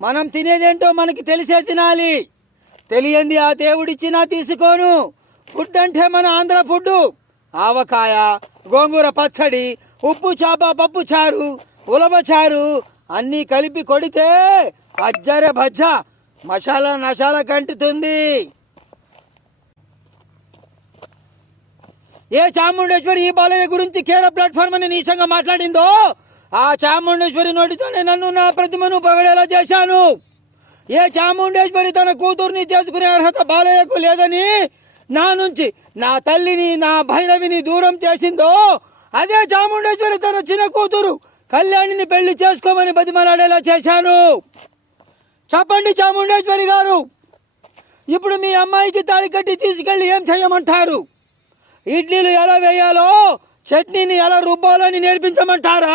మనం తినేదేంటో మనకి తెలిసే తినాలి. తెలియంది ఆ దేవుడిచ్చినా తీసుకోను. ఫుడ్ అంటే మన ఆంధ్ర ఫుడ్. ఆవకాయ, గోంగూర పచ్చడి, ఉప్పు చేప పప్పు చారు, ఉలవ చారు అన్నీ కలిపి కొడితే అజ్జరే భజ్జ మసాలా నశాల కంటుతుంది. ఏ చాముండేశ్వరి ఈ బాలయ్య గురించి కేర ప్లాట్ఫామ్ అని నీచంగా మాట్లాడిందో ఆ చాముండేశ్వరి నోటితోనే నన్ను నా ప్రతిమను పొగడేలా చేశాను. ఏ చాముండేశ్వరి తన కూతుర్ని చేసుకునే అర్హత బాలయ్యకు లేదని నా నుంచి నా తల్లిని నా భైరవిని దూరం చేసిందో అదే చాముండేశ్వరి తన చిన్న కూతురు కళ్యాణిని పెళ్లి చేసుకోమని బతిమలాడేలా చేశాను. చెప్పండి చాముండేశ్వరి గారు, ఇప్పుడు మీ అమ్మాయికి తాళి కట్టి తీసుకెళ్లి ఏం చేయమంటారు? ఇడ్లీలు ఎలా వేయాలో, చట్నీని ఎలా రుబ్బాలో అని నేర్పించమంటారా?